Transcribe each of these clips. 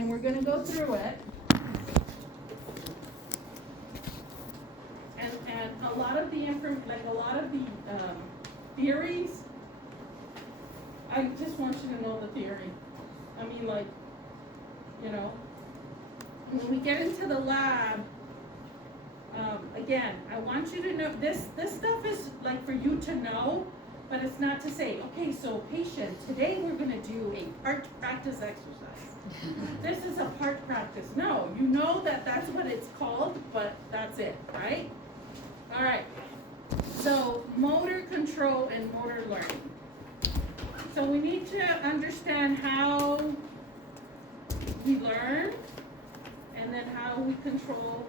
and we're gonna go through it. And a lot of the theories, I just want you to know the theory. I mean, like, you know, when we get into the lab, again, I want you to know, this stuff is like for you to know, but it's not to say, okay, so patient, today we're gonna do a part practice exercise. This is a part practice. No, you know that that's what it's called, but that's it, right? All right, so motor control and motor learning. So we need to understand how we learn and then how we control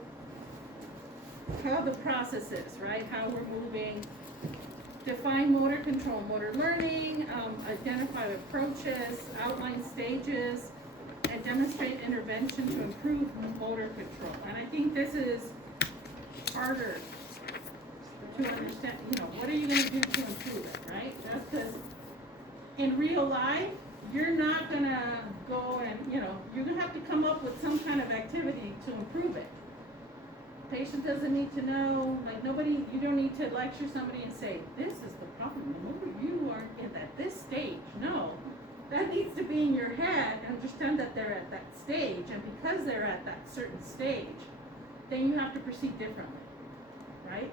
how the process is, right? How we're moving. Define motor control, motor learning, identify approaches, outline stages, and demonstrate intervention to improve motor control. And I think this is harder to understand, you know, what are you going to do to improve it, right? That's because in real life, you're not going to go and, you know, you're going to have to come up with some kind of activity to improve it. Patient doesn't need to know, like nobody, you don't need to lecture somebody and say, this is the problem, you aren't at this stage. No, that needs to be in your head, understand that they're at that stage, and because they're at that certain stage, then you have to proceed differently, right?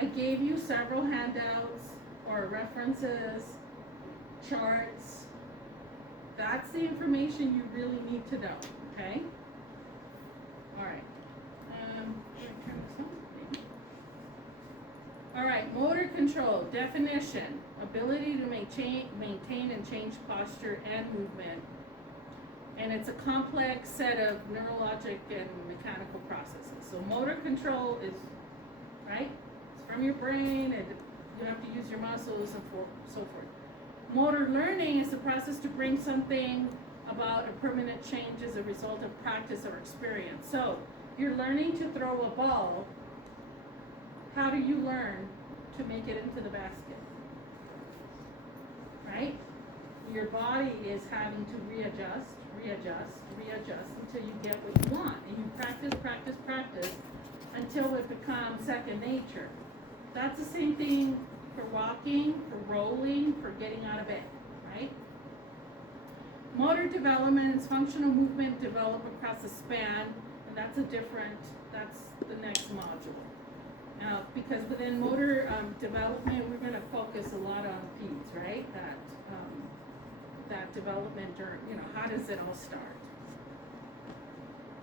I gave you several handouts or references, charts. That's the information you really need to know, okay? All right. All right, motor control, definition, ability to maintain and change posture and movement. And it's a complex set of neurologic and mechanical processes. So motor control is, right, it's from your brain, and you have to use your muscles and so forth. Motor learning is the process to bring something about a permanent change as a result of practice or experience. So you're learning to throw a ball. How do you learn to make it into the basket? Right? Your body is having to readjust until you get what you want. And you practice until it becomes second nature. That's the same thing for walking, for rolling, for getting out of bed, right? Motor development is functional movement developed across a span, and that's the next module. Because within motor development, we're going to focus a lot on P's, right? That development, or, you know, how does it all start?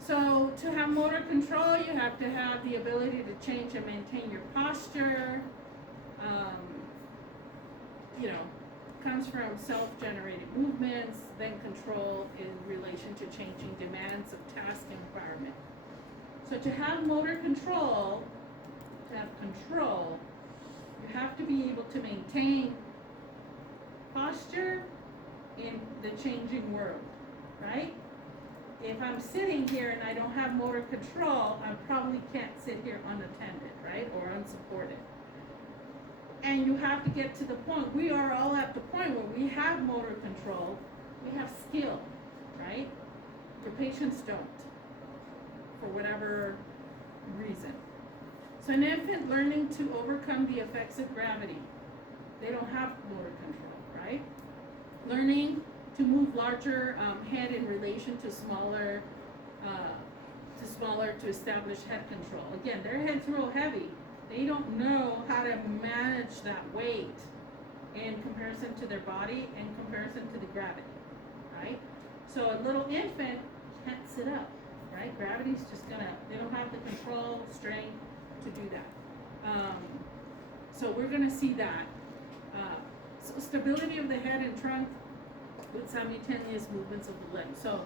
So to have motor control, you have to have the ability to change and maintain your posture. You know, comes from self-generated movements, then control in relation to changing demands of task and environment. So to have motor control, you have to be able to maintain posture in the changing world, right? If I'm sitting here and I don't have motor control, I probably can't sit here unattended, right? Or unsupported. And you have to get to the point, we are all at the point where we have motor control, we have skill, right? Your patients don't, for whatever reason. So an infant learning to overcome the effects of gravity, they don't have motor control, right? Learning to move larger head in relation to smaller, to establish head control. Again, their head's real heavy. They don't know how to manage that weight in comparison to their body, in comparison to the gravity, right? So a little infant can't sit up, right? Gravity's just they don't have the control, strength to do that. So we're gonna see that. So stability of the head and trunk with simultaneous movements of the legs. So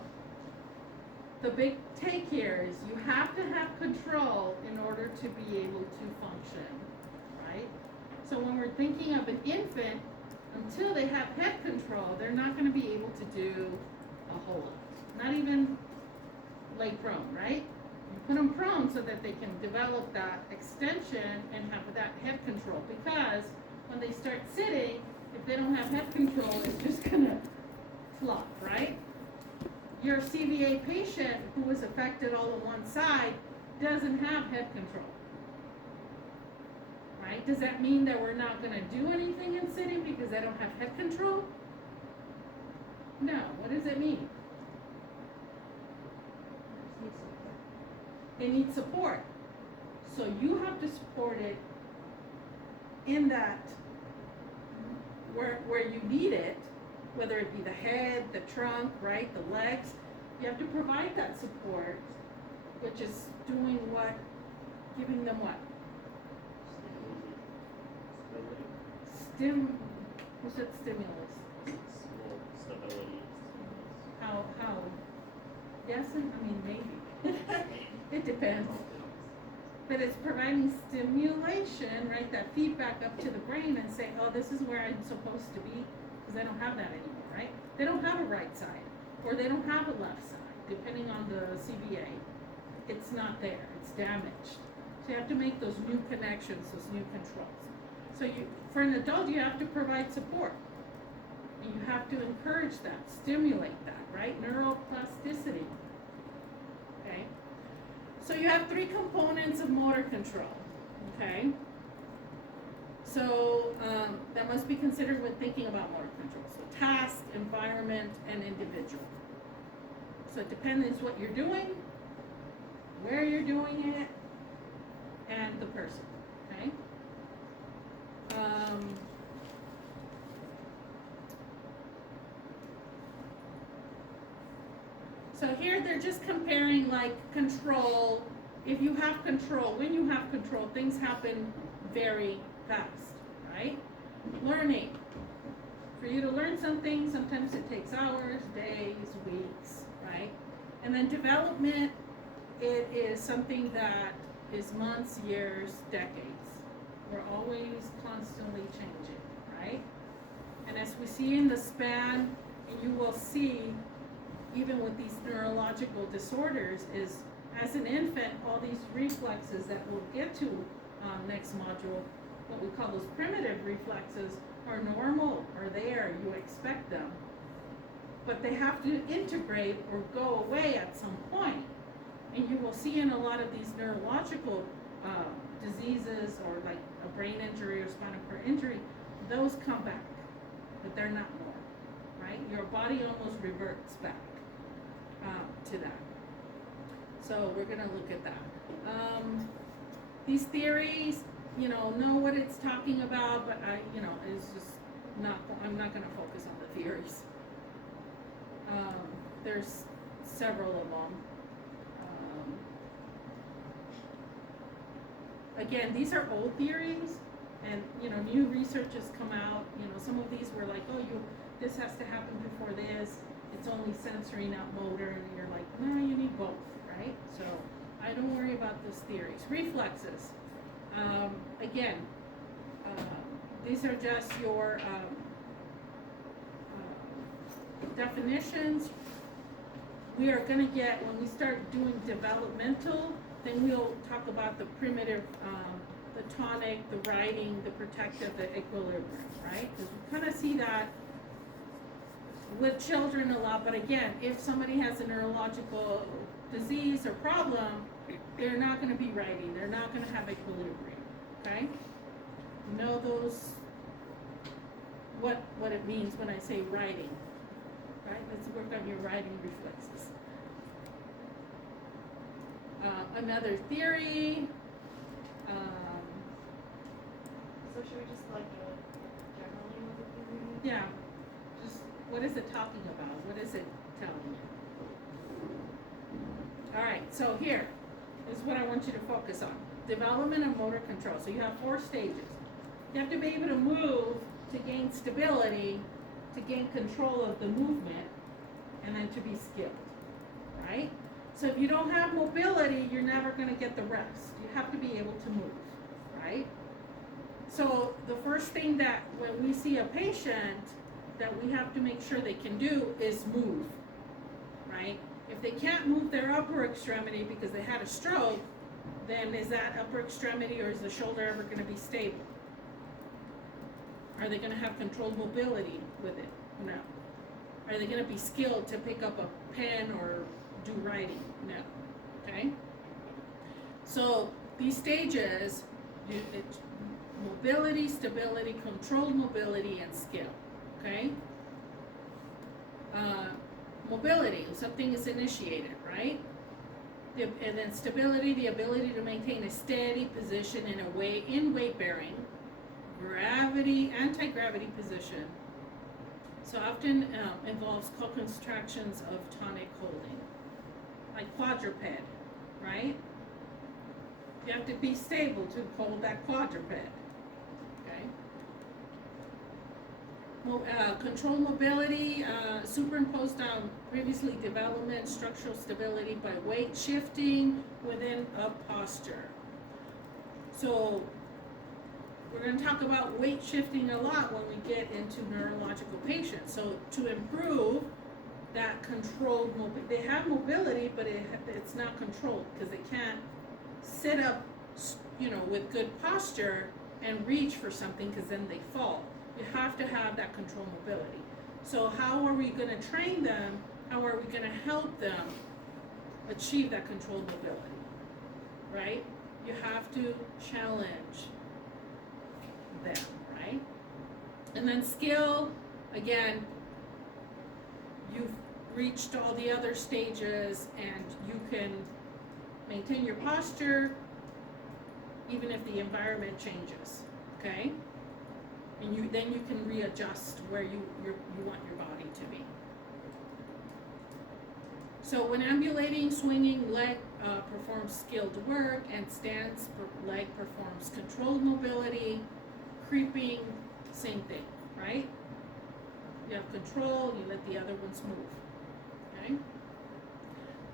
the big take here is you have to have control in order to be able to function, right? So when we're thinking of an infant, until they have head control, they're not going to be able to do a whole lot. Not even lay prone, right? You put them prone so that they can develop that extension and have that head control, because when they start sitting, if they don't have head control, it's just going to flop, right? your CVA patient who was affected all on one side doesn't have head control. Right? Does that mean that we're not going to do anything in sitting because they don't have head control? No. What does it mean? They need support. So you have to support it in that where you need it, whether it be the head, the trunk, right, the legs. You have to provide that support, which is doing what? Giving them what? Who said stimulus? Stability. How? Yes, I mean maybe. It depends. But it's providing stimulation, right? That feedback up to the brain and say, oh, this is where I'm supposed to be, because they don't have that anymore, right? They don't have a right side, or they don't have a left side, depending on the CVA. It's not there, it's damaged. So you have to make those new connections, those new controls. So for an adult, you have to provide support. And you have to encourage that, stimulate that, right? Neuroplasticity. Okay? So you have three components of motor control. Okay? So that must be considered when thinking about motor control. So task, environment, and individual. So it depends what you're doing, where you're doing it, and the person. Okay? So here they're just comparing like control. If you have control, when you have control, things happen very fast, right? Learning. For you to learn something, sometimes it takes hours, days, weeks, right? And then development, it is something that is months, years, decades. We're always constantly changing, right? And as we see in the span, and you will see, even with these neurological disorders, is as an infant, all these reflexes that we'll get to next module, what we call those primitive reflexes, are normal, are there, you expect them. But they have to integrate or go away at some point. And you will see in a lot of these neurological diseases, or like a brain injury or spinal cord injury, those come back, but they're not more, right? Your body almost reverts back to that. So we're gonna look at that. These theories, know what it's talking about, but it's just I'm not gonna focus on the theories. There's several of them. Again, these are old theories, and new research has come out. Some of these were like, this has to happen before this. It's only sensory, not motor, and you're like, no, you need both, right? So I don't worry about those theories. Reflexes. Again, these are just your definitions. We are going to get, when we start doing developmental, then we'll talk about the primitive, the tonic, the riding, the protective, the equilibrium, right? Because we kind of see that with children a lot, but again, if somebody has a neurological disease or problem, they're not going to be riding, they're not going to have equilibrium, okay? Know those, what it means when I say riding, right? Let's work on your riding reflexes. Another theory. So should we just generally look at the theory? Yeah. Just what is it talking about? What is it telling you? All right. So here is what I want you to focus on: development of motor control. So you have 4 stages. You have to be able to move to gain stability, to gain control of the movement, and then to be skilled. Right? So if you don't have mobility, you're never going to get the rest. You have to be able to move, right? So the first thing that when we see a patient that we have to make sure they can do is move, right? If they can't move their upper extremity because they had a stroke, then is that upper extremity or is the shoulder ever going to be stable? Are they going to have controlled mobility with it? No. Are they gonna be skilled to pick up a pen or do writing? No, okay? So these stages, it's mobility, stability, controlled mobility, and skill, okay? Mobility, something is initiated, right? And then stability, the ability to maintain a steady position in weight bearing, gravity, anti-gravity position. So often involves co-contractions of tonic holding, like quadruped, right? You have to be stable to hold that quadruped, okay? Control mobility, superimposed on previously development, structural stability by weight shifting within a posture. So we're going to talk about weight shifting a lot when we get into neurological patients. So to improve that controlled mobility, they have mobility, but it's not controlled because they can't sit up, with good posture and reach for something because then they fall. You have to have that controlled mobility. So how are we going to train them? How are we going to help them achieve that controlled mobility, right? You have to challenge them, right? And then skill, again, you've reached all the other stages and you can maintain your posture even if the environment changes, okay? And then you can readjust where you want your body to be. So when ambulating, swinging, leg performs skilled work, and stance leg performs controlled mobility. Creeping, same thing, right? You have control, you let the other ones move, okay?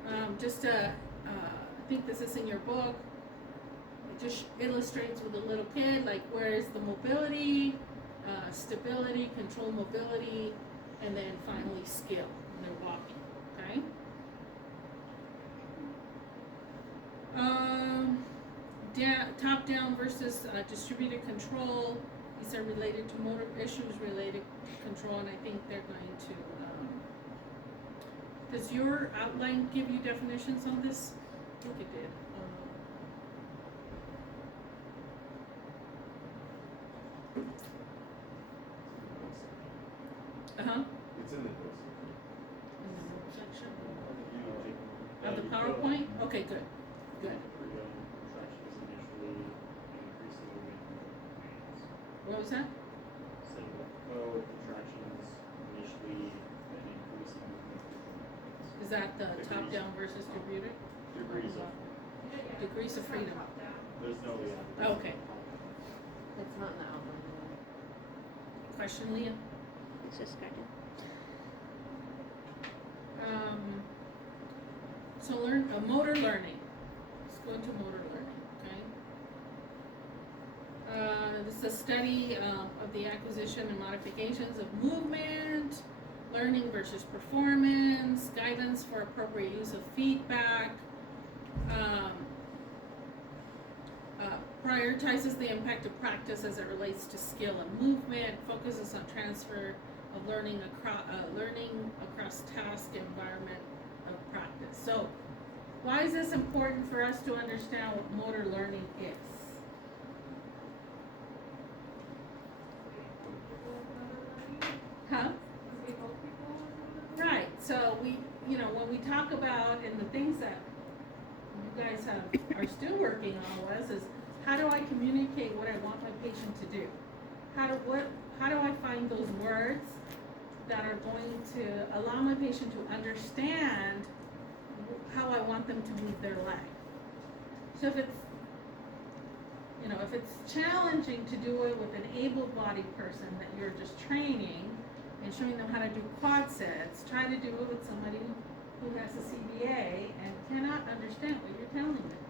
I think this is in your book. It just illustrates with a little kid, like where is the mobility, stability, control mobility, and then finally skill when they're walking, okay? Top-down versus distributed control. These are related to motor issues related to control, and I think they're going to, does your outline give you definitions on this? I think it did. It's in the book. In the middle section of the PowerPoint? Okay, good. Contractions initially increasing with hands. What was that? So contractions initially then increasing with hands. Is that the top-down versus distributed? Degrees of. Degrees of freedom. There's no way. Okay. It's not in the outline. Question, Leah? It's just started. So motor learning. Let's go into motor learning, okay? This is a study of the acquisition and modifications of movement, learning versus performance, guidance for appropriate use of feedback, prioritizes the impact of practice as it relates to skill and movement, focuses on transfer of learning across task environment of practice. So why is this important for us to understand what motor learning is? Huh? Right, so when we talk about, and the things that you guys are still working on was, is how do I communicate what I want my patient to do? How do I find those words that are going to allow my patient to understand how I want them to move their leg? So if it's challenging to do it with an able-bodied person that you're just training and showing them how to do quad sets, try to do it with somebody who has a CBA and cannot understand what you're telling them,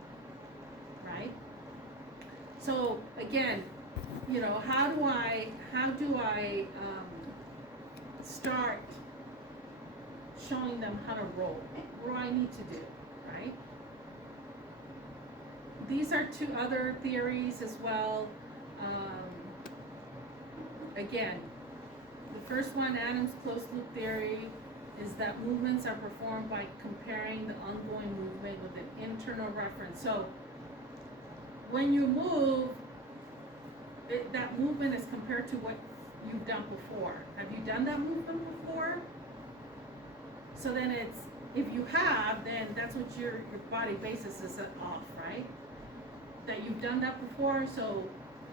right? So again, how do I start showing them how to roll? What do I need to do, right? These are two other theories as well. Again, The first one, Adams closed loop theory, is that movements are performed by comparing the ongoing movement with an internal reference. So when you move, that movement is compared to what you've done before. Have you done that movement before? So then it's, if you have, then that's what your body basis is off, right? That you've done that before, so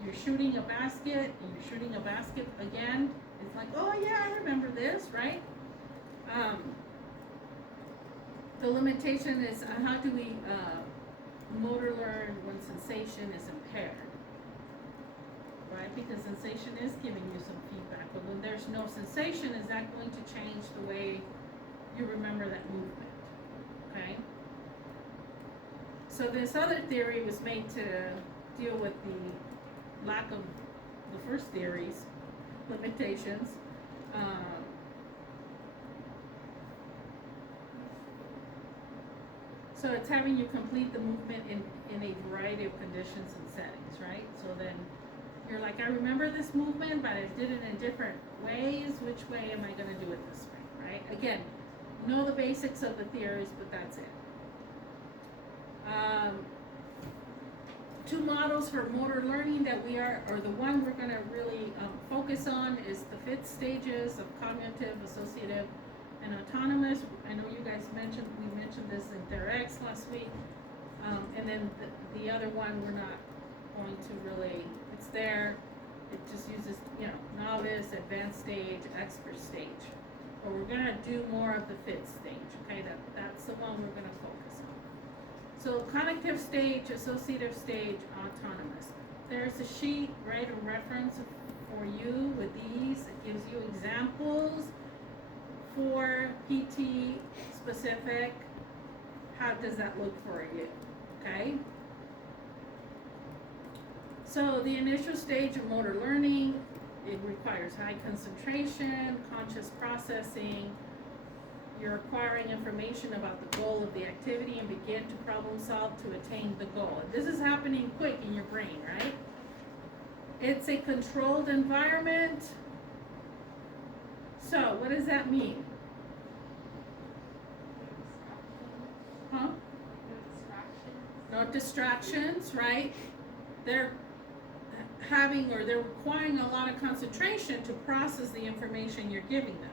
you're shooting a basket, and you're shooting a basket again. It's like, oh yeah, I remember this, right? The limitation is how do we motor learn when sensation is impaired, right? Because sensation is giving you some feedback, but when there's no sensation, is that going to change the way you remember that movement? Okay? So this other theory was made to deal with the lack of the first theory's limitations. So it's having you complete the movement in a variety of conditions and settings, right? So then you're like, I remember this movement, but I did it in different ways. Which way am I going to do it this way, right? Again, know the basics of the theories, but that's it. Two models for motor learning that or the one we're going to really focus on is the fifth stages of cognitive, associative, and autonomous. I know you guys mentioned this in TheraX last week. And then the other one we're not going to really, it's there. It just uses, novice, advanced stage, expert stage. But we're going to do more of the fifth stage, okay? That's the one we're going to focus on. So cognitive stage, associative stage, autonomous. There's a sheet, right, a reference for you with these. It gives you examples for PT specific. How does that look for you, okay? So the initial stage of motor learning, it requires high concentration, conscious processing. You're acquiring information about the goal of the activity and begin to problem solve to attain the goal. This is happening quick in your brain, right? It's a controlled environment. So what does that mean? Huh? No distractions, right? They're requiring a lot of concentration to process the information you're giving them.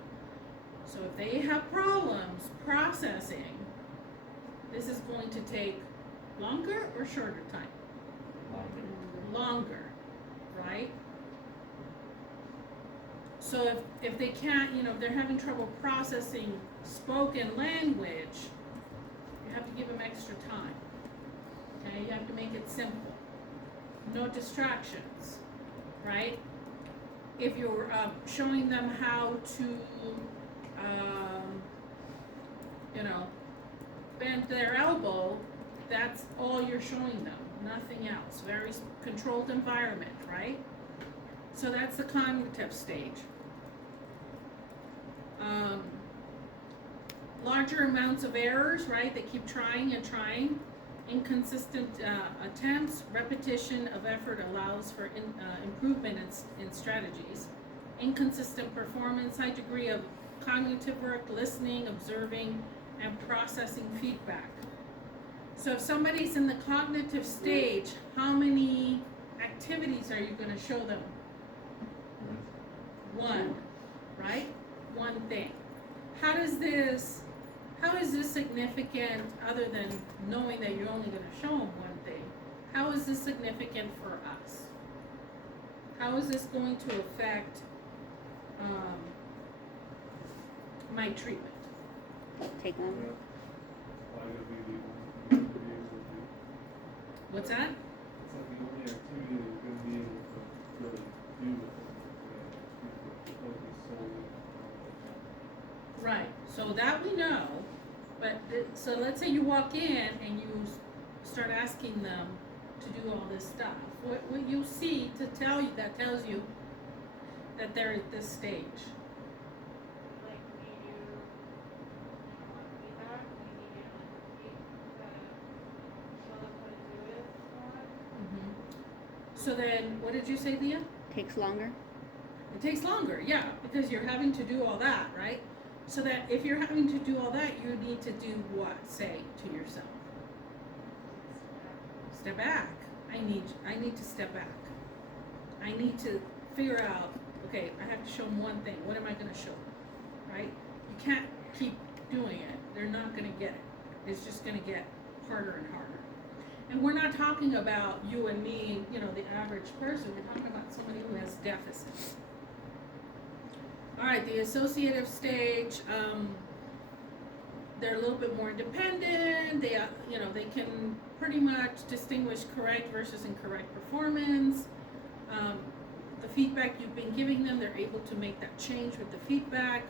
So if they have problems processing, this is going to take longer or shorter time? Longer, right? So if they can't, if they're having trouble processing spoken language, you have to give them extra time. Okay, you have to make it simple. No distractions, right? If you're showing them how to, bend their elbow, that's all you're showing them, nothing else. Very controlled environment, right? So that's the cognitive stage. Larger amounts of errors, right? They keep trying and trying. Inconsistent attempts, repetition of effort allows for improvement in strategies. Inconsistent performance, high degree of cognitive work, listening, observing, and processing feedback. So if somebody's in the cognitive stage, how many activities are you going to show them? One, right? One thing. How is this significant, other than knowing that you're only going to show them one thing? How is this significant for us? How is this going to affect my treatment? Take them. What's that? It's like the only activity that you're gonna be able to really do with it. Focus solely on Right, so that we know, but, so let's say you walk in and you start asking them to do all this stuff. What you see that tells you that they're at this stage? Like we do, feedback, we need you to repeat show them how to do it more. So then, what did you say, Leah? Takes longer. It It takes longer, yeah, because you're having to do all that, right? So that if you're having to do all that, you need to do what? Say to yourself. Step back. I need to step back. I need to figure out, okay, I have to show them one thing. What am I gonna show them? Right? You can't keep doing it. They're not gonna get it. It's just gonna get harder and harder. And we're not talking about you and me, you know, the average person. We're talking about somebody who has deficits. All right, the associative stage, they're a little bit more independent. They, you know, they can pretty much distinguish correct versus incorrect performance. The feedback you've been giving them, they're able to make that change with the feedback.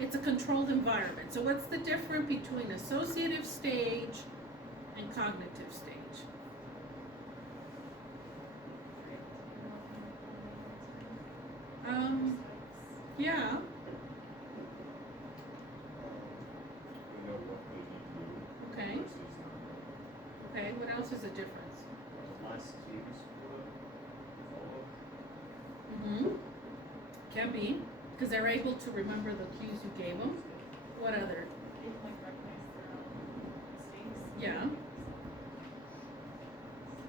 It's a controlled environment. So what's the difference between associative stage and cognitive stage? Yeah. We know what they need to do. Okay. Versus not. Okay, what else is a difference? Less cues for the follow-up. Can be, because they're able to remember the cues you gave them. What other? They can like recognize their own mistakes. Yeah.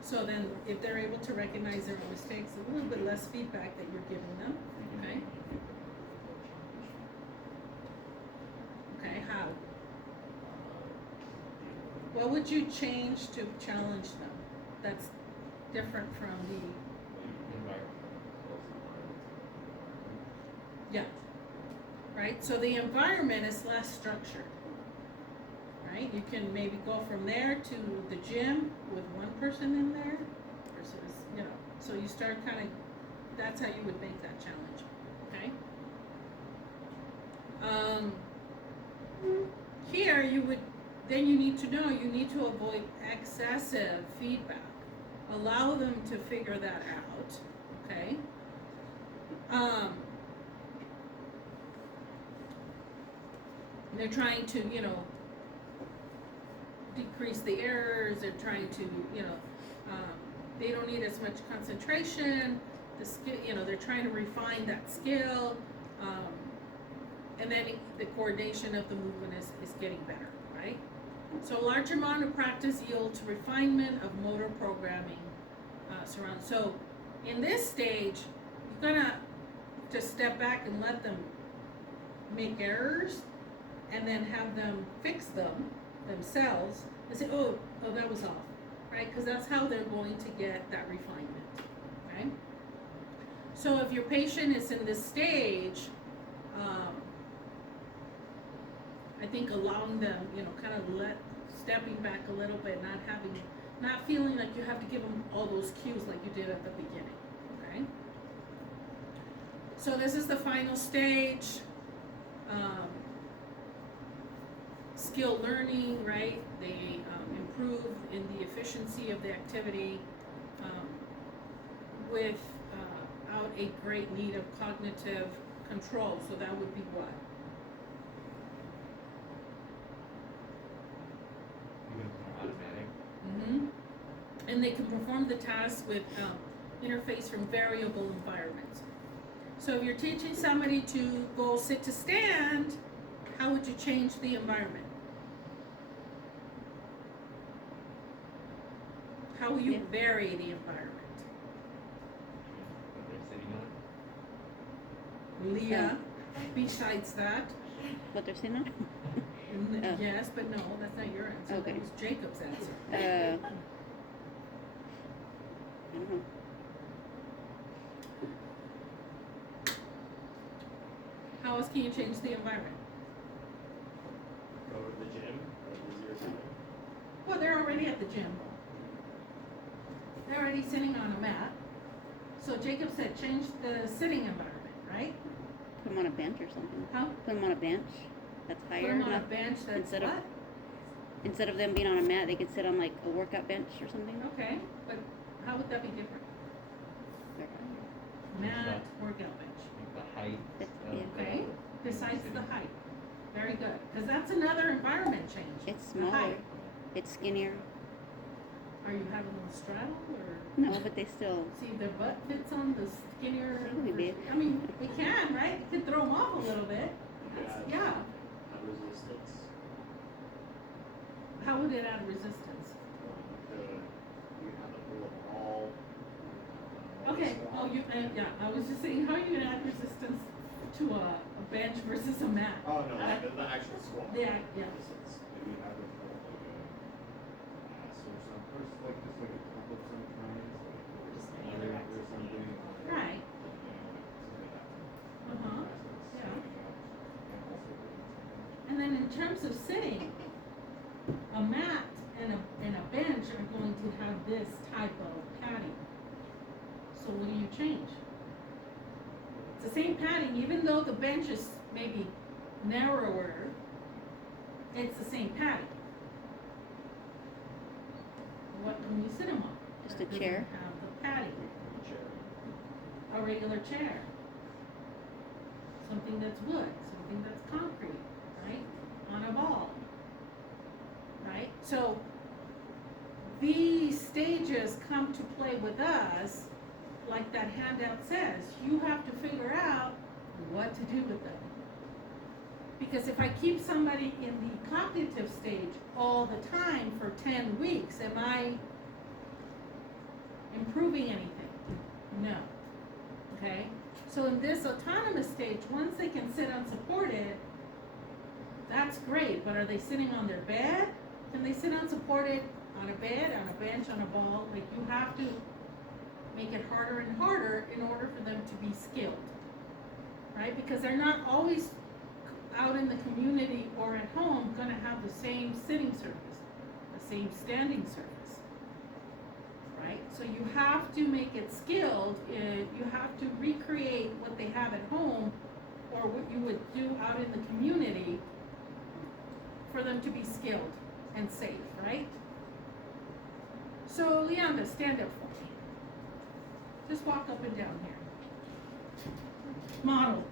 So then, if they're able to recognize their own mistakes, a little bit less feedback that you're giving them. Okay. Okay, how? What would you change to challenge them? That's different from the, yeah. Right, so the environment is less structured. Right, you can maybe go from there to the gym with one person in there versus, you know, so you start kind of, that's how you would make that challenge, okay? Here you would, then you need to know, you need to avoid excessive feedback. Allow them to figure that out, okay? They're trying to, you know, decrease the errors. They're trying to, you know, they don't need as much concentration. The skill, you know, they're trying to refine that skill, and then the coordination of the movement is getting better, right? So a large amount of practice yields refinement of motor programming surround. So in this stage, you're gonna just step back and let them make errors, and then have them fix them themselves and say, oh, that was off, right? Because that's how they're going to get that refinement, okay? So if your patient is in this stage, I think allowing them, you know, kind of stepping back a little bit, not feeling like you have to give them all those cues like you did at the beginning, okay? So this is the final stage. Skill learning, right? They improve in the efficiency of the activity without a great need of cognitive control. So that would be what? Automatic. And they can perform the task with interface from variable environments. So if you're teaching somebody to go sit to stand, how would you change the environment? How will you vary the environment? What they're sitting on. Leah, besides that, What they're saying now? Oh. yes, but no, that's not your answer. Okay. That was Jacob's answer. I don't know. How else can you change the environment? Go to the gym, or easier time. Well, they're already at the gym. They're already sitting on a mat. So Jacob said change the sitting environment, right? Put them on a bench or something. Huh? Put them on a bench that's Put higher. them on a enough. bench that's instead of- what? Instead of them being on a mat, they could sit on like a workout bench or something. Okay, but how would that be different? Mat, workout bench. The height. Yeah. Okay, besides the height. Very good, because that's another environment change. It's The smaller. height. It's skinnier. Are you having them straddle or No, but they still. see if their butt fits on the skinnier? Maybe. I mean, it can, right? It could throw them off a little bit. Yeah. Have resistance. How would it add resistance? You have a little ball. Okay. Oh, yeah. I was just saying, how are you gonna add resistance to a bench versus a mat? Oh, no, the actual squat. Yeah. Resistance. Maybe have it for like a mass or something, or like just like a couple sometimes, like Just or any other something. activity. Right. You know, Uh-huh. something Yeah. like that. And also doing something. And then in terms of sitting, a mat and a bench are going to have this type of padding. So what do you change? It's the same padding, even though the bench is maybe narrower, it's the same padding. What can you sit them on? Just That a doesn't chair? have the padding, Chair. a regular chair. Something that's wood, something that's concrete, right? On a ball. Right? So these stages come to play with us, like that handout says. You have to figure out what to do with them. Because if I keep somebody in the cognitive stage all the time for 10 weeks, am I improving anything? No. Okay? So in this autonomous stage, once they can sit unsupported, that's great, but are they sitting on their bed? Can they sit unsupported on a bed, on a bench, on a ball? Like, you have to make it harder and harder in order for them to be skilled, right? Because they're not always out in the community or at home gonna have the same sitting surface, the same standing surface, right? So you have to make it skilled. You have to recreate what they have at home or what you would do out in the community for them to be skilled and safe, right? So Leanda, stand up for me. Just walk up and down here. Model.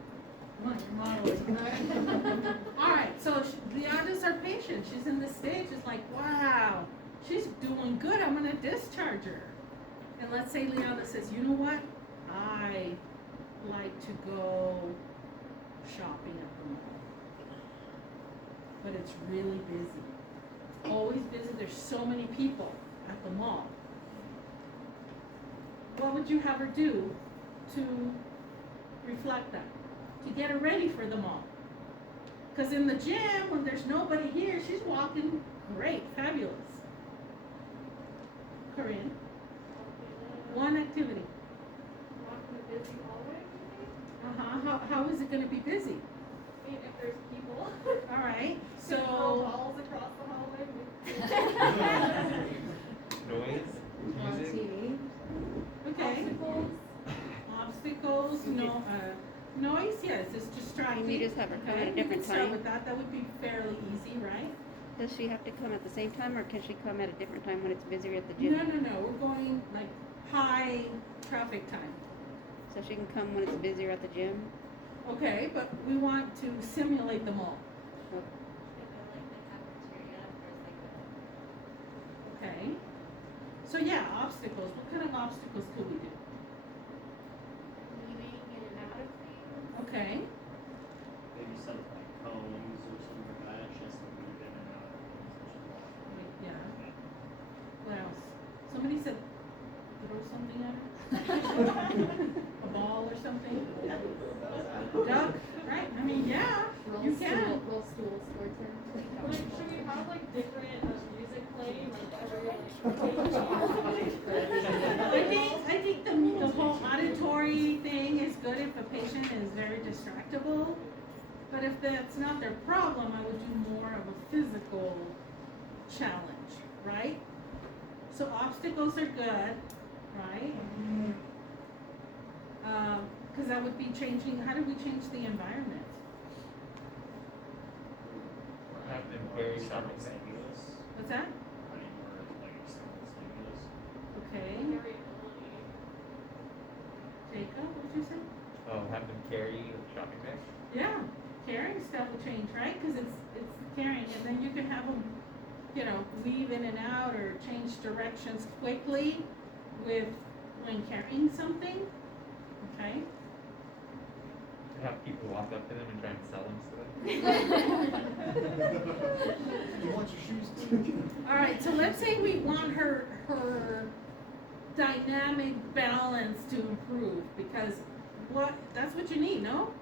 Come on, you're modeling. All right, so Leanda's our patient. She's in this stage. It's like, wow, she's doing good. I'm gonna discharge her. And let's say Leanda says, you know what? I like to go shopping at the mall. But it's really busy. It's always busy. There's so many people at the mall. What would you have her do to reflect that? To get her ready for the mall? Because in the gym, when there's nobody here, she's walking great, fabulous. Corinne, one activity. Walk in a busy hallway, maybe? How is it going to be busy? I mean, if there's people. All right. Throw So. balls across the hallway. Noise, music. Okay. Obstacles, no, noise, yes, it's distracting. You just have her come Okay, at a we different can start time. with that, that would be fairly easy, right? Does she have to come at the same time, or can she come at a different time when it's busier at the No, gym? no, we're going like high traffic time. So she can come when it's busier at the gym? Okay, but we want to simulate them all, okay? So yeah, obstacles, what kind of obstacles could we do? Weaving in and out of things. Okay, Maybe some like cones or something like that, just to move in and out of things. yeah, what else? Somebody said throw something at her? A ball or something? Duck, right? I mean, yeah, you can. Roll stools towards her. Like, should we have like different music playing, like every I think the whole auditory thing is good if a patient is very distractible. But if that's not their problem, I would do more of a physical challenge, right? So obstacles are good, right? Because that would be changing, how do we change the environment? Have them Or carry external something. stimulus. What's that? Any more like external stimulus. Okay, variability. Jacob, what'd you say? Oh, have them carry a shopping bag? Yeah, carrying stuff will change, right? Because it's carrying, and then you can have them weave in and out or change directions quickly when carrying something, okay? Have people walk up to them and try and sell them stuff. You want your shoes? All right, so let's say we want her dynamic balance to improve, because that's what you need, no?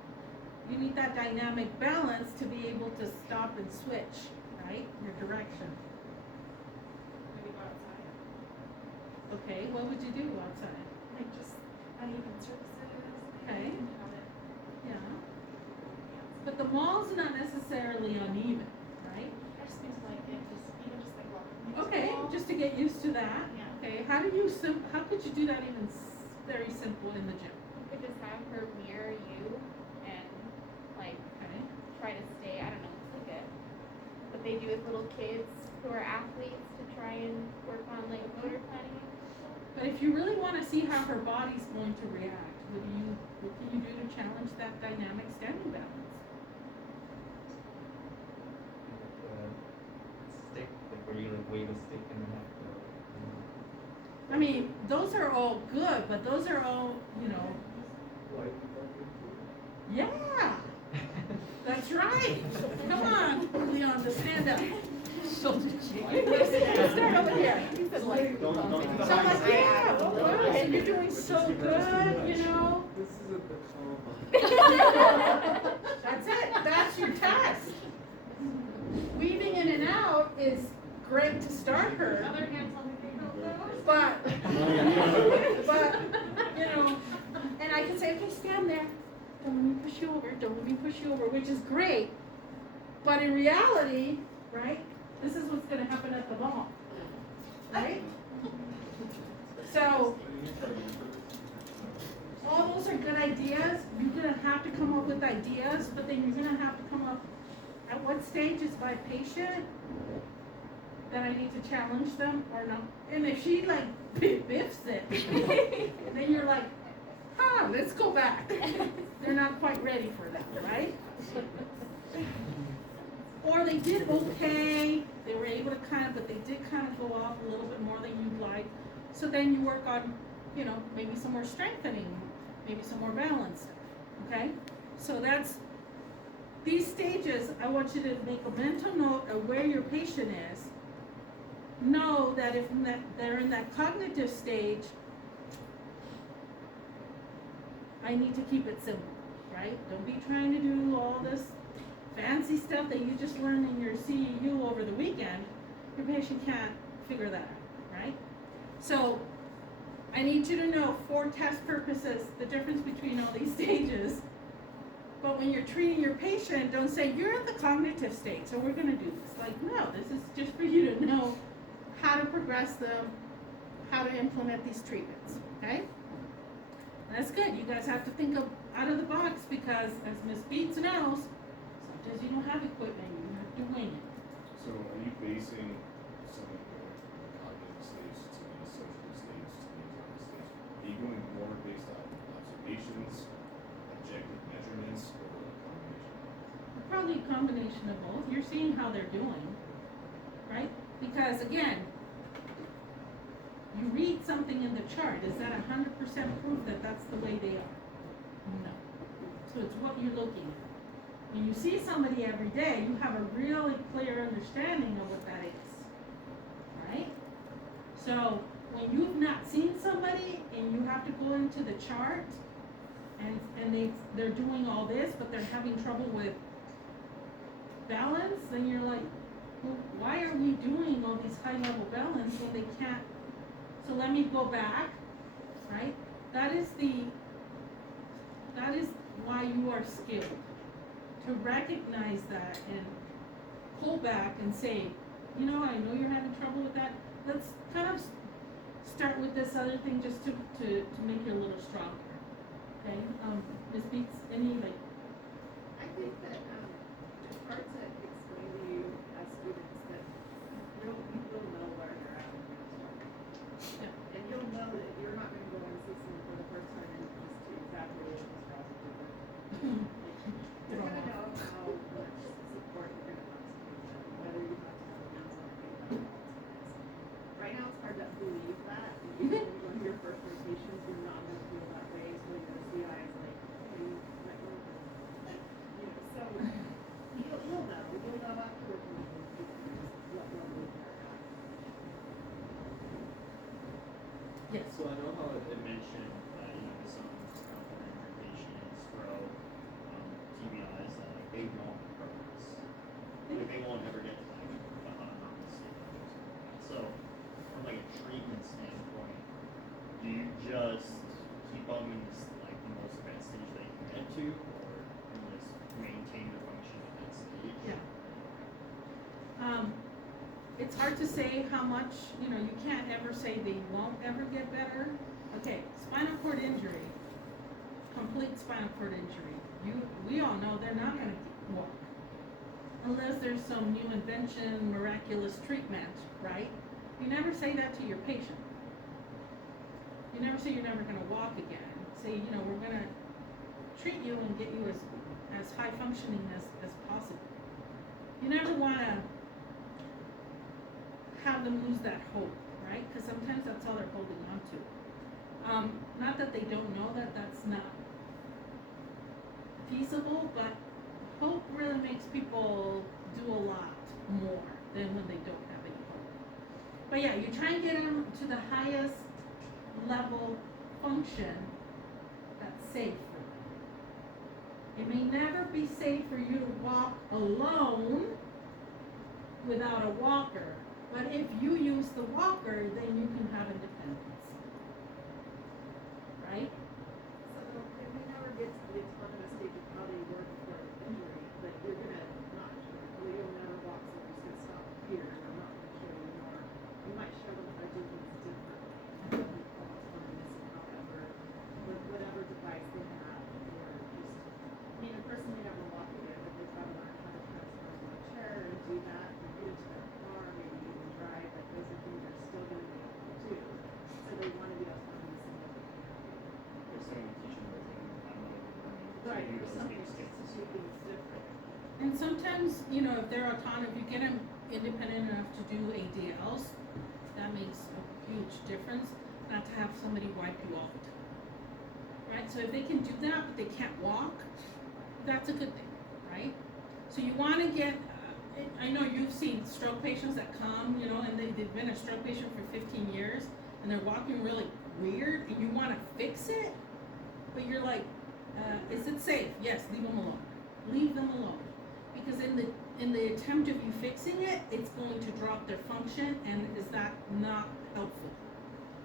You need that dynamic balance to be able to stop and switch, right? Your direction. Maybe go outside. Okay, what would you do outside? Like just uneven surfaces. Okay. Have it Yeah. dance. But the mall's not necessarily uneven, right? I just need to like get just even just like walking. next to the Okay, wall. just to get used to that. Yeah. Okay, how could you do that even very simple in the gym? You could just have her mirror you and like Okay. try to stay, I don't know, it's like what they do with little kids who are athletes to try and work on like motor planning. But if you really want to see how her body's going to react, what can you do to challenge that dynamic standing balance? Stick, like where you like wave a stick and then have to. I mean, those are all good, but those are all, yeah, that's right. Come on, Leon, to stand up. Start over here. Don't do the So high like, step. yeah, well, good. You're doing so good, This isn't the That's it, that's your test. Weaving in and out is great to start her, Other hands on the table though. but, and I can say, okay, stand there. Don't let me push you over, don't let me push you over, which is great. But in reality, right, this is what's gonna happen at the mall, right? So, all those are good ideas. You're gonna have to come up with ideas, but then you're gonna have to come up, at what stage is my patient that I need to challenge them or not? And if she like biffs it, then you're like, let's go back. They're not quite ready for that, right? Or they did okay, they were able to but they did kind of go off a little bit more than you'd like. So then you work on, maybe some more strengthening, maybe some more balance stuff, okay? So these stages, I want you to make a mental note of where your patient is. Know that if they're in that cognitive stage, I need to keep it simple, right? Don't be trying to do all this fancy stuff that you just learned in your CEU over the weekend. Your patient can't figure that out, right? So I need you to know, for test purposes, the difference between all these stages. But when you're treating your patient, don't say, you're in the cognitive state, so we're gonna do this. Like, no, this is just for you to know how to progress them, how to implement these treatments, okay? That's good. You guys have to think out of the box, because as Ms. Beats knows, sometimes you don't have equipment, you have to wing it. So are you basing some of the cognitive stage to the social stage to the internal stage? Are you going more based on observations, objective measurements, or a combination? Probably a combination of both. You're seeing how they're doing, right? Because again, you read something in the chart, is that 100% proof that that's the way they are? No. So it's what you're looking at. When you see somebody every day, you have a really clear understanding of what that is, right? So when you've not seen somebody and you have to go into the chart and they're doing all this, but they're having trouble with balance, then you're like, well, why are we doing all these high level balance when they can't? So let me go back, right? That is why you are skilled. To recognize that and pull back and say, I know you're having trouble with that. Let's kind of start with this other thing just to make you a little stronger. Okay? Ms. Beats, any I think that there's parts that explain to you as students that you will know where you're at when you're starting. Yeah. And you'll know that you're not going to go and see someone for the first time and just do exactly what this process is. You're going to know how much support you're going to have to give them, whether you have to have a hands-on feedback believe that. And even when you go to your first rotations, you're not gonna feel that way until your CI is like, hey, you might want to, you know, so you'll know after working with those people what level they're at. Yes. So I know how it mentioned that, you know, some spinal cord injury patients, stroke, TBIs, that like they won't progress. Like they won't ever get to like the autonomous state or something like that. So from like a treatment standpoint, do you just keep them in this like the most advanced stage they can get to, or you just maintain their function at that stage? Yeah. It's hard to say how much, you know, you can't ever say they won't ever get better. Okay, spinal cord injury, complete spinal cord injury. We all know they're not gonna walk. Unless there's some new invention, miraculous treatment, right? You never say that to your patient. You never say you're never gonna walk again. Say, you know, we're gonna treat you and get you as high functioning as possible. You never wanna have them lose that hope, right? Because sometimes that's all they're holding on to. Not that they don't know that that's not feasible, but hope really makes people do a lot more than when they don't have any hope. But yeah, you try and get them to the highest level function that's safe for them. It may never be safe for you to walk alone without a walker. But if you use the walker, then you can have independence. Right? So if we never get to the autonomous stage of how they work for injury, like you're gonna not show them, you'll never walk, so you're just gonna stop here, and I'm not gonna show you more. You might show them by doing things differently, and they'll be autonomous and however, with whatever device they have, or just, I mean, a person may never walk again, but they try to learn how to transfer from a chair and do that, and get into their car, maybe even drive, like those are things they're still gonna be able to do. So they wanna be autonomous in what they can do. Or someone teaching them how to Right, do or those something things. just to do things different. And sometimes, you know, if they're autonomous, if you get them independent enough to do ADLs, that makes a huge difference. Not to have somebody wipe you off the time. Right? So if they can do that, but they can't walk, that's a good thing, right? So you want to get, I know you've seen stroke patients that come, you know, and they've been a stroke patient for 15 years, and they're walking really weird, and you want to fix it, but you're like, is it safe? Yes, leave them alone. Leave them alone. Because in the attempt of you fixing it, it's going to drop their function, and is that not helpful?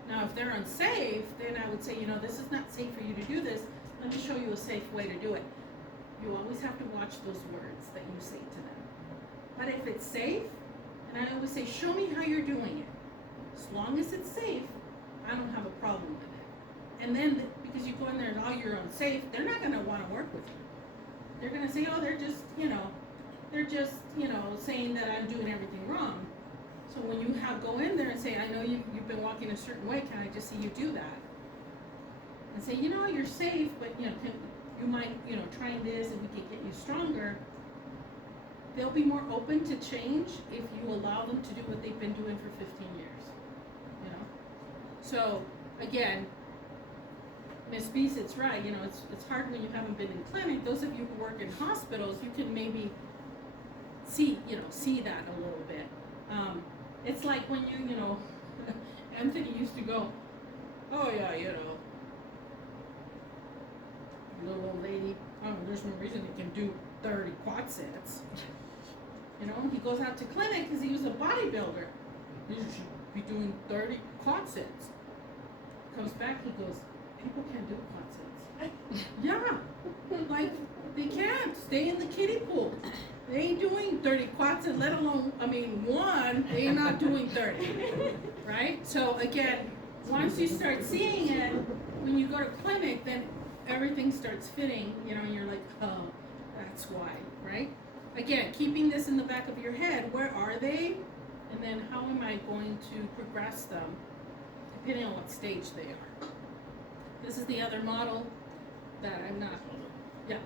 Now, if they're unsafe, then I would say, you know, this is not safe for you to do this. Let me show you a safe way to do it. You always have to watch those words that you say to them. But if it's safe, and I always say, show me how you're doing it. As long as it's safe, I don't have a problem with it. And then, because you go in there and, oh, you're unsafe, they're not going to want to work with you. They're going to say, oh, they're just, saying that I'm doing everything wrong. So when you go in there and say, I know you've been walking a certain way, can I just see you do that? And say, you know, you're safe, but, you might, trying this and we can get you stronger. They'll be more open to change if you allow them to do what they've been doing for 15 years, So, again, Ms. Beese's right, it's hard when you haven't been in clinic. Those of you who work in hospitals, you can maybe see that a little bit. It's like when Anthony used to go, oh yeah, little old lady, there's no reason he can do 30 quad sets. He goes out to clinic because he was a bodybuilder. He should be doing 30 quad sets. Comes back, he goes, people can't do quad sets. Yeah, like they can't stay in the kiddie pool. They ain't doing 30 quad sets, let alone, one, they're not doing 30, right? So again, once you start seeing it, when you go to clinic, then everything starts fitting, and you're like, oh, that's why, right? Again, keeping this in the back of your head, where are they? And then how am I going to progress them, depending on what stage they are. This is the other model that I'm not, yeah.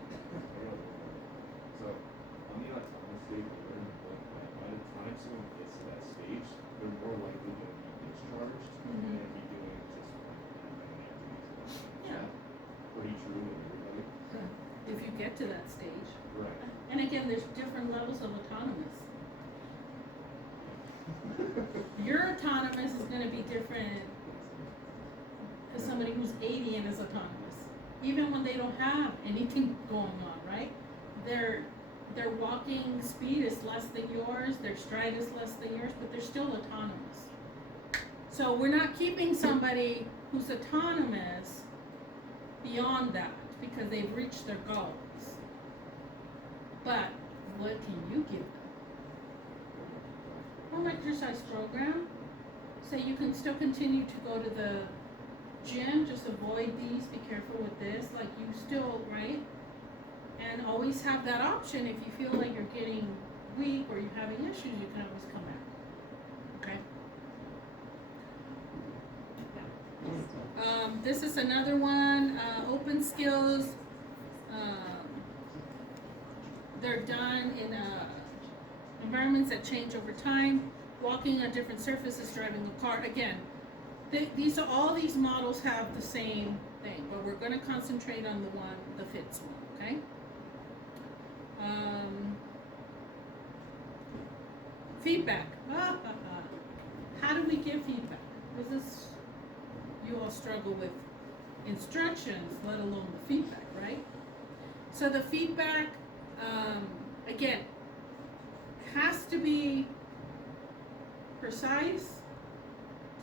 So, on the autonomous stage, by the time someone gets to that stage, they're more likely going to be discharged get to that stage. Right. And again, there's different levels of autonomous. Your autonomous is gonna be different as somebody who's 80 and is autonomous. Even when they don't have anything going on, right? Their walking speed is less than yours, their stride is less than yours, but they're still autonomous. So we're not keeping somebody who's autonomous beyond that because they've reached their goals. But what can you give them? Home exercise program. So you can still continue to go to the gym, just avoid these, be careful with this, like you still, right? And always have that option if you feel like you're getting weak or you're having issues, you can always come back. Okay? This is another one, open skills. They're done in environments that change over time, walking on different surfaces, driving a car. Again, all these models have the same thing, but we're going to concentrate on the fits one, okay? Feedback. How do we give feedback? This you all struggle with instructions, let alone the feedback, right? So the feedback, again, has to be precise,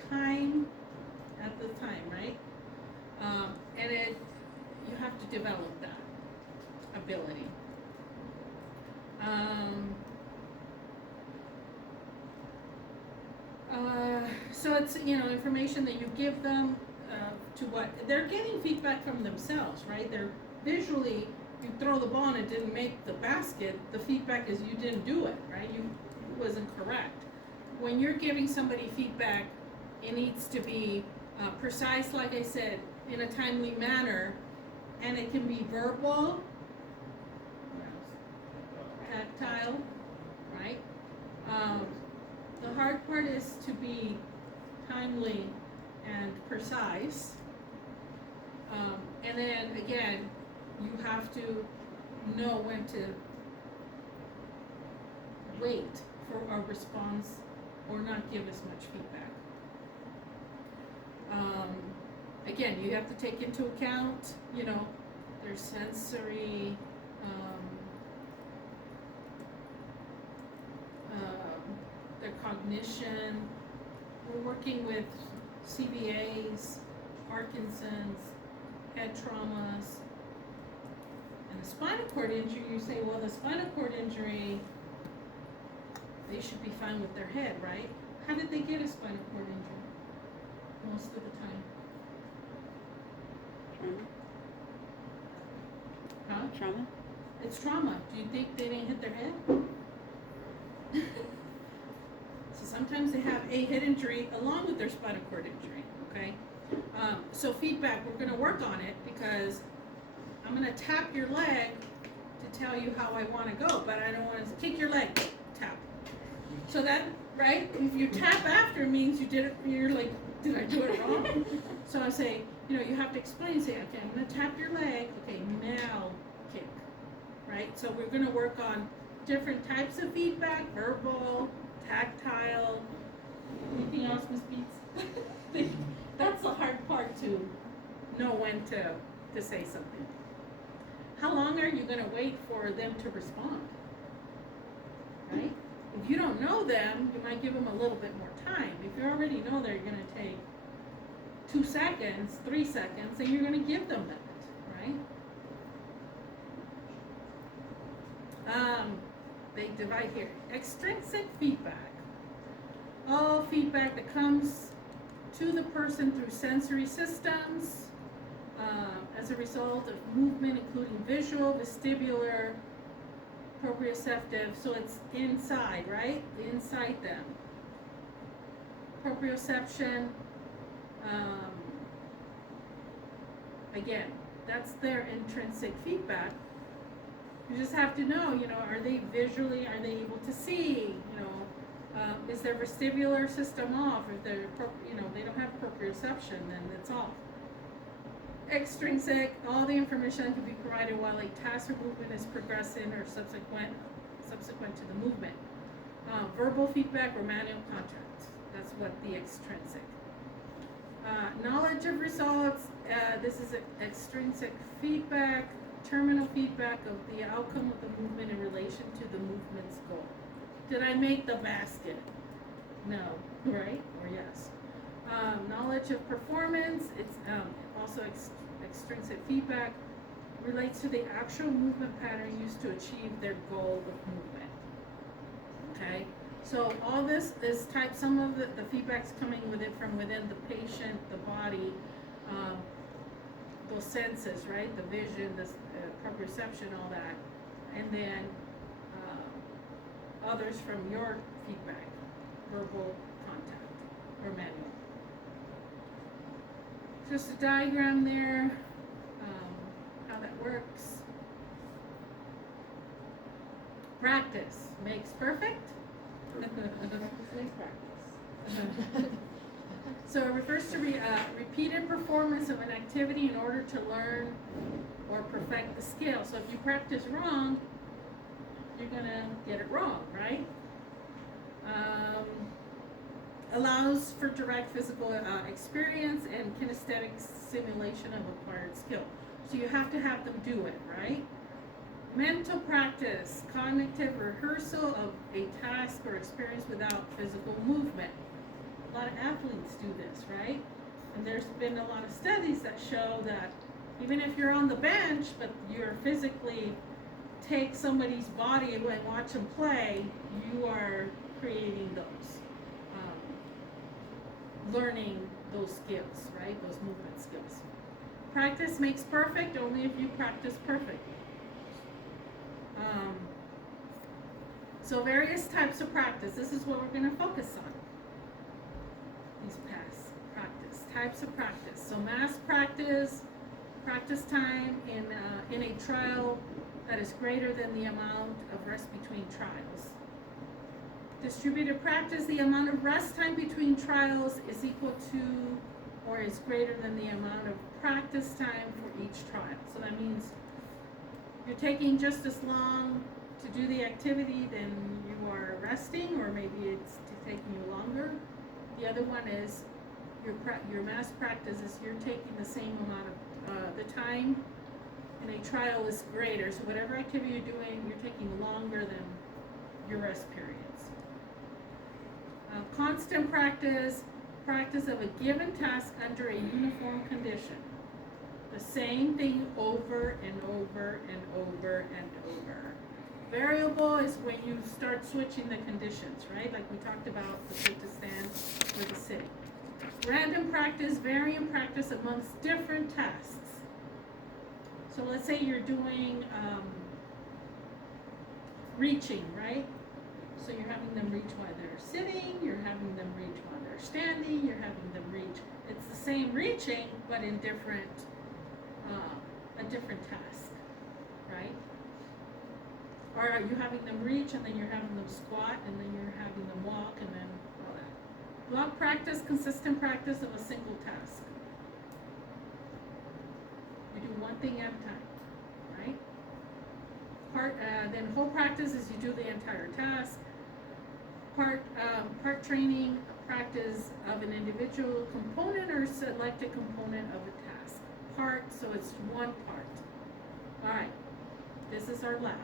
time at the time, right? And you have to develop that ability. So it's, information that you give them to what, they're getting feedback from themselves, right? They're visually, you throw the ball and it didn't make the basket, the feedback is you didn't do it, right? It wasn't correct. When you're giving somebody feedback, it needs to be precise, like I said, in a timely manner, and it can be verbal, tactile, right? The hard part is to be timely and precise. And then again, you have to know when to wait for a response or not give as much feedback. Again, you have to take into account, their sensory, their cognition. We're working with CVAs, Parkinson's, head traumas, and the spinal cord injury. You say, well, the spinal cord injury, they should be fine with their head, right? How did they get a spinal cord injury most of the time? Huh? Trauma? It's trauma. Do you think they didn't hit their head? So sometimes they have a head injury along with their spinal cord injury, okay? So feedback, we're gonna work on it because I'm gonna tap your leg to tell you how I wanna go, but I don't wanna kick your leg, tap. So that, right, if you tap after means you did it, you're like, did I do it wrong? So I say, you have to explain, say, okay, I'm gonna tap your leg, okay, now kick, right? So we're gonna work on different types of feedback, verbal, tactile, anything else, Ms. Beats? That's the hard part, to know when to say something. How long are you gonna wait for them to respond, right? If you don't know them, you might give them a little bit more time. If you already know they're gonna take 2 seconds, 3 seconds, then you're gonna give them that, right? They divide here. Extrinsic feedback. All feedback that comes to the person through sensory systems as a result of movement, including visual, vestibular, proprioceptive. So it's inside, right? Inside them. Proprioception. Again, that's their intrinsic feedback. You just have to know, are they able to see, is their vestibular system off? If they're, they don't have proprioception, then it's off. extrinsic, all the information can be provided while a task or movement is progressing or subsequent to the movement. Verbal feedback or manual contact, that's what the extrinsic. Knowledge of results, this is extrinsic feedback, terminal feedback of the outcome of the movement in relation to the movement's goal. Did I make the basket? No, right, or yes. Knowledge of performance, it's also extrinsic feedback, relates to the actual movement pattern used to achieve their goal of movement. Okay, so all this is type, some of the feedback's coming from within the patient, the body, those senses, right? The vision, the proprioception, all that. And then others from your feedback, verbal contact or manual. Just a diagram there, how that works. Practice makes perfect. So it refers to repeated performance of an activity in order to learn or perfect the skill. So if you practice wrong, you're gonna get it wrong, right? Allows for direct physical experience and kinesthetic simulation of acquired skill. So you have to have them do it, right? Mental practice, cognitive rehearsal of a task or experience without physical movement. A lot of athletes do this, right? And there's been a lot of studies that show that even if you're on the bench, but you're physically take somebody's body and watch them play, you are creating those, learning those skills, right? Those movement skills. Practice makes perfect only if you practice perfectly. So various types of practice. This is what we're going to focus on. These past practice, types of practice. So mass practice, practice time in a trial that is greater than the amount of rest between trials. Distributed practice, the amount of rest time between trials is equal to or is greater than the amount of practice time for each trial. So that means you're taking just as long to do the activity than you are resting, or maybe it's taking you longer. The other one is your mass practice is you're taking the same amount of the time in a trial is greater. So whatever activity you're doing, you're taking longer than your rest periods. Constant practice of a given task under a uniform condition. The same thing over and over and over and over. Variable is when you start switching the conditions, right? Like we talked about the sit to stand or the sitting. Random practice, varying practice amongst different tasks. So let's say you're doing reaching, right? So you're having them reach while they're sitting, you're having them reach while they're standing, you're having them reach. It's the same reaching, but in different, a different task, right? Or are you having them reach and then you're having them squat and then you're having them walk and then all that. Block practice, consistent practice of a single task. You do one thing at a time, right? Then whole practice is you do the entire task. Part training, practice of an individual component or selected component of a task. Part, so it's one part. All right, this is our lab.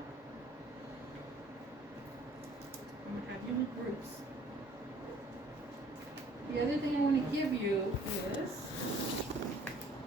I'm gonna have you in groups. The other thing I want to give you is